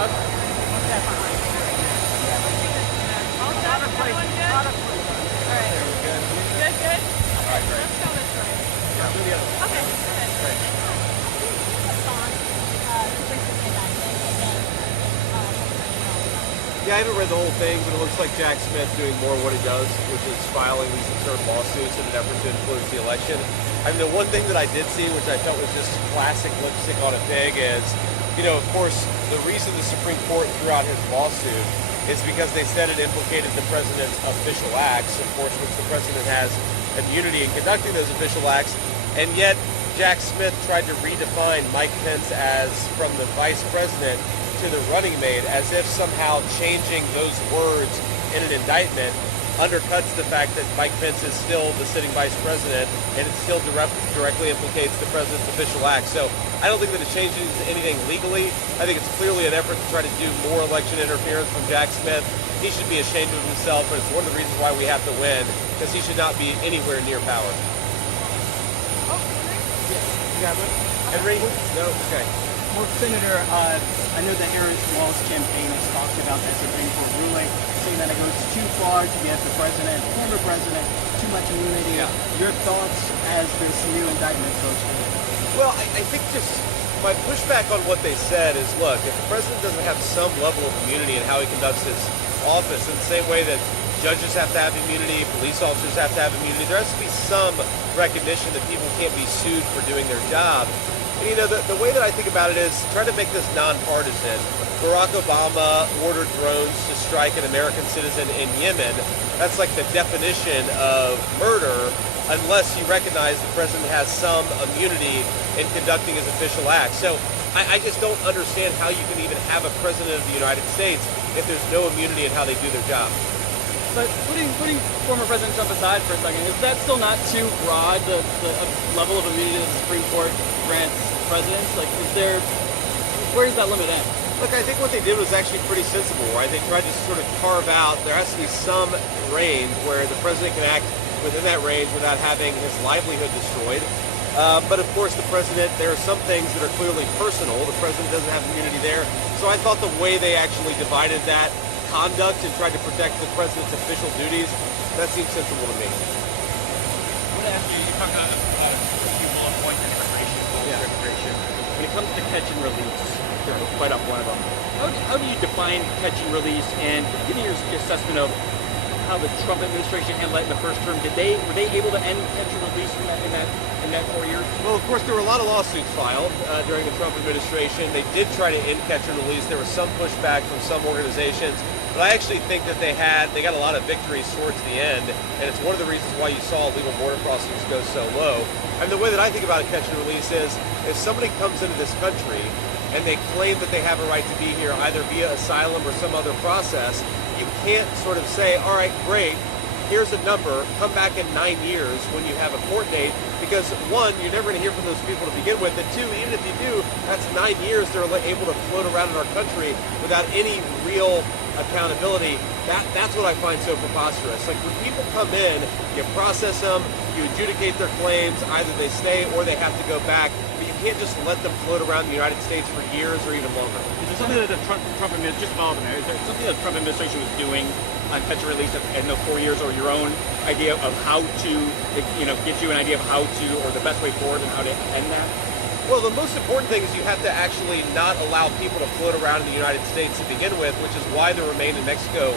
All set? Everyone good? All right. Good, good? Okay, let's go this way. Okay, good. Yeah, I haven't read the whole thing, but it looks like Jack Smith doing more what he does, which is filing these absurd lawsuits in an effort to influence the election. I mean, the one thing that I did see, which I felt was just classic lipstick on a pig, is, of course, the reason the Supreme Court threw out his lawsuit is because they said it implicated the president's official acts, of course, which the president has immunity in conducting those official acts, and yet Jack Smith tried to redefine Mike Pence as from the vice president to the running mate, as if somehow changing those words in an indictment undercuts the fact that Mike Pence is still the sitting vice president and it still directly implicates the president's official acts. So I don't think that it changes anything legally. I think it's clearly an effort to try to do more election interference from Jack Smith. He should be ashamed of himself, and it's one of the reasons why we have to win, because he should not be anywhere near power. Henry? No? Okay. Well, Senator, I know that Aaron Small's campaign has talked about that Supreme Court ruling, saying that it goes too far to give the president, former president, too much immunity. Yeah. Your thoughts as this new indictment goes forward? Well, I think just my pushback on what they said is, look, if the president doesn't have some level of immunity in how he conducts his office, in the same way that judges have to have immunity, police officers have to have immunity, there has to be some recognition that people can't be sued for doing their job. And, the way that I think about it is try to make this nonpartisan. Barack Obama ordered drones to strike an American citizen in Yemen. That's like the definition of murder, unless you recognize the president has some immunity in conducting his official acts. So I just don't understand how you can even have a president of the United States if there's no immunity in how they do their job. But putting former President Trump aside for a second, is that still not too broad, the level of immunity that the Supreme Court grants presidents? Like, where does that limit end? Look, I think what they did was actually pretty sensible, right? They tried to sort of carve out, there has to be some range where the president can act within that range without having his livelihood destroyed. But of course, the president, there are some things that are clearly personal. The president doesn't have immunity there. So I thought the way they actually divided that conduct and tried to protect the president's official duties, that seems sensible to me. I want to ask you, you talk about people on point immigration. When it comes to catch and release, quite up one of them. How do you define catch and release, and give me your assessment of how the Trump administration handled it in the first term? Were they able to end catch and release in that 4 years? Well, of course, there were a lot of lawsuits filed during the Trump administration. They did try to end catch and release. There was some pushback from some organizations. But I actually think that they got a lot of victories towards the end, and it's one of the reasons why you saw illegal border crossings go so low. And the way that I think about a catch and release is, if somebody comes into this country and they claim that they have a right to be here either via asylum or some other process, you can't sort of say, all right, great, here's a number, come back in 9 years when you have a court date, because one, you're never going to hear from those people to begin with, and two, even if you do, that's 9 years they're able to float around in our country without any real accountability. That's what I find so preposterous. Like, when people come in, you process them, you adjudicate their claims, either they stay or they have to go back, but you can't just let them float around the United States for years or even longer. Is there something that the Trump administration, just follow up on that, is there something that the Trump administration was doing on catch and release in those 4 years, or your own idea of how to, get you an idea of how to, or the best way forward and how to end that? Well, the most important thing is you have to actually not allow people to float around in the United States to begin with, which is why the Remain in Mexico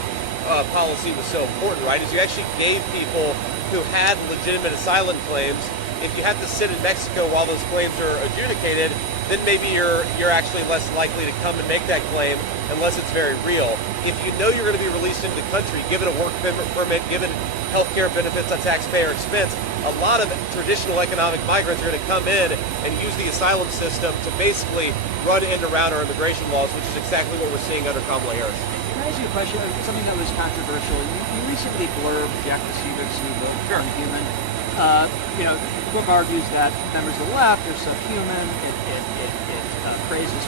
policy was so important, right? Is you actually gave people who had legitimate asylum claims, if you have to sit in Mexico while those claims are adjudicated, then maybe you're actually less likely to come and make that claim unless it's very real. If you know you're going to be released into the country, given a work permit, given health care benefits on taxpayer expense, a lot of traditional economic migrants are going to come in and use the asylum system to basically run in around our immigration laws, which is exactly what we're seeing under Kamala Harris. Can I ask you a question? Something that was controversial. You recently blurbed Jack DeSivert's new book, Human. The book argues that members of the left are subhuman. It praises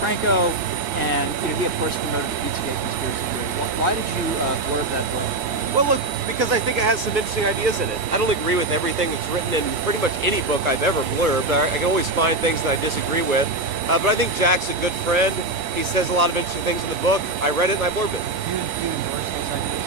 Franco, and he, of course, promoted the Pizzagate conspiracy theory. Why did you blurb that book? Well, look, because I think it has some interesting ideas in it. I don't agree with everything that's written in pretty much any book I've ever blurbed. I can always find things that I disagree with. But I think Jack's a good friend. He says a lot of interesting things in the book. I read it and I blurbed it. Do you endorse those ideas?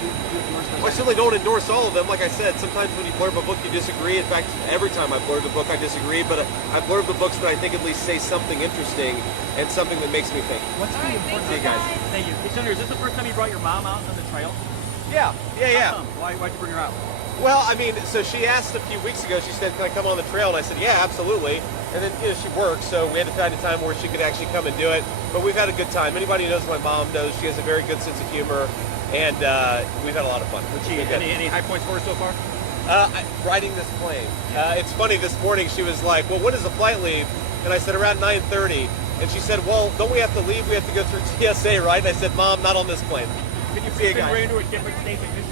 Do you endorse those Well, I certainly don't endorse all of them. Like I said, sometimes when you blurb a book, you disagree. In fact, every time I blurb a book, I disagree. But I blurb the books that I think at least say something interesting and something that makes me think. What's the important? See you guys. Thank you. Hey, Senator, is this the first time you brought your mom out on the trail? Yeah. How come? Why'd you bring her out? Well, I mean, so she asked a few weeks ago, she said, can I come on the trail? And I said, yeah, absolutely. And then, she works, so we had to find a time where she could actually come and do it. But we've had a good time. Anybody who knows my mom knows she has a very good sense of humor, and we've had a lot of fun. Any high points for her so far? Riding this plane. It's funny, this morning she was like, well, when does the flight leave? And I said, around 9:30. And she said, well, don't we have to leave? We have to go through TSA, right? And I said, Mom, not on this plane. Can you See you bring guys. her into a different state than this